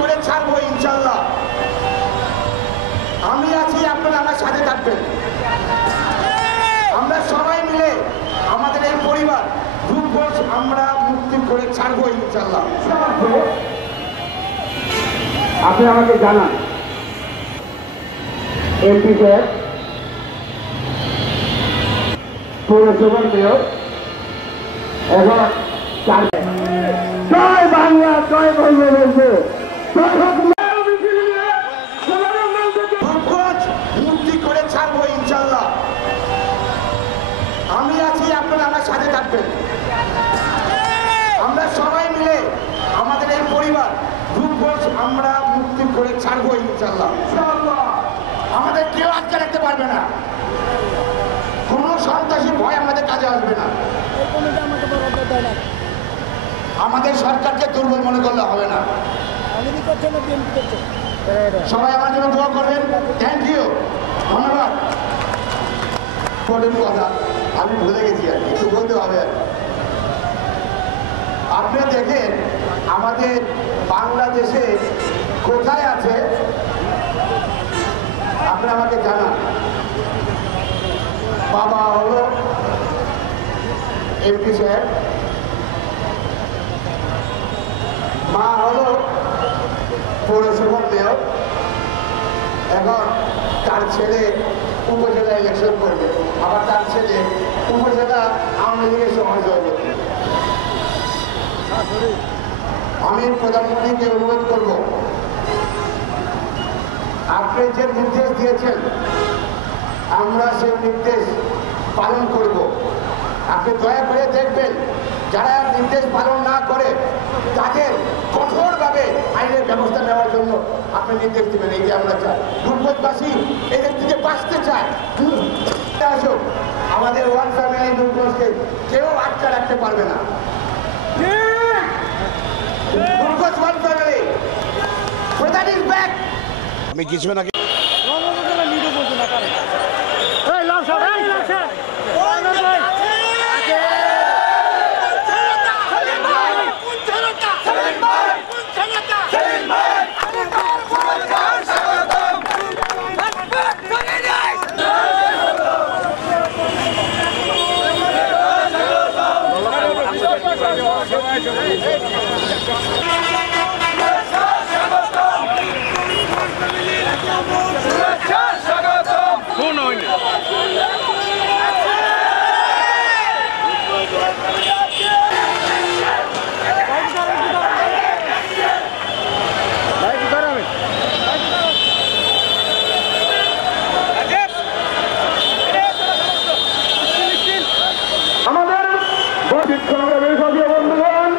করে ছাড়বো ইনশাল্লাহ। আমি আছি, আপনারা আমার সাথে থাকবেন। আমরা সবাই মিলে আমাদের এই পরিবার রূপগঞ্জ আমরা মুক্তি করে ছাড়বো ইনশাল্লাহ। আপনি আমাকে জানান এমপি সাহেব, পৌরসভার মেয়র এবং জয় বাংলা, জয় বঙ্গবন্ধু, রূপগঞ্জ মুক্তি করে ছাড়বো ইনশাল্লাহ। আমি আছি, আপনারা আমার সাথে থাকবেন। আমরা সবাই মিলে আমাদের এই পরিবার রূপগঞ্জ আমরা মুক্তি করে ছাড়বো ইনশাল্লাহ। আমাদের কেউ আটকে রাখতে পারবে না, কোনো সন্ত্রাসী ভয় আমাদের কাজে আসবে না। আমাদের সরকারকে দুর্বল মনে করলে হবে না। সবাই আমার জন্য দোয়া করবেন। থ্যাংক ইউ, ধন্যবাদ। কথা আমি ভুলে গেছি, আর কিছু বলতে হবে। আর আপনি দেখেন আমাদের বাংলাদেশে কোথায় আছে, আপনি আমাকে জানান। বাবা হলো এমপি সাহেব, মা হলো পৌরসভার মেয়র, এখন তার ছেলে উপজেলা ইলেকশন করবে, আবার তার ছেলে উপজেলা আওয়ামী লীগের সহযোগী। আমি প্রধানমন্ত্রীকে অনুরোধ করব, আপনি যে নির্দেশ দিয়েছেন আমরা সেই নির্দেশ পালন করব। আপনি দয়া করে দেখবেন যারা নির্দেশ পালন না করে তাদের কঠোরভাবে আইনের ব্যবস্থা নেওয়ার জন্য আপনি নির্দেশ দেবেন। এই যে আমরা চাই রূপগঞ্জবাসী এদের থেকে বাঁচতে চায়। আসুক, আমাদের ওয়ান ফ্যামিলি রূপগঞ্জকে কেউ আটকা রাখতে পারবে না। রূপগঞ্জ ওয়ান ফ্যামিলি, প্রধান ইজ ব্যাক। আমি কিছু না আমাদের বন্ধুগণ